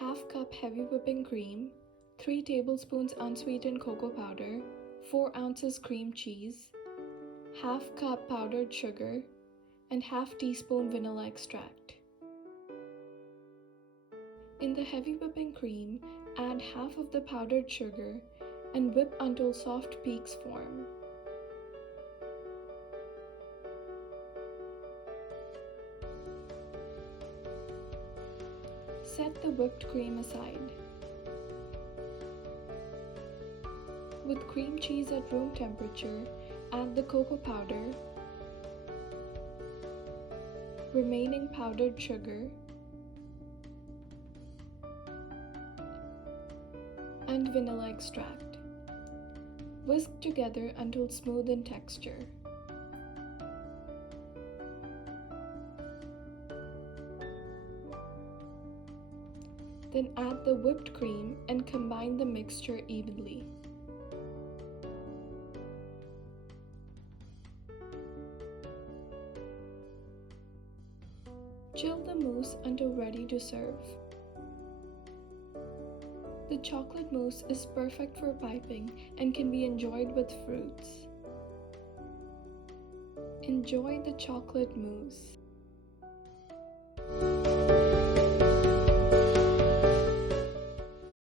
Half cup heavy whipping cream, 3 tablespoons unsweetened cocoa powder, 4 ounces cream cheese, half cup powdered sugar, and half teaspoon vanilla extract. In the heavy whipping cream, add half of the powdered sugar and whip until soft peaks form. Set the whipped cream aside. With cream cheese at room temperature, add the cocoa powder, remaining powdered sugar, and vanilla extract. Whisk together until smooth in texture. Then add the whipped cream and combine the mixture evenly. Chill the mousse until ready to serve. The chocolate mousse is perfect for piping and can be enjoyed with fruits. Enjoy the chocolate mousse.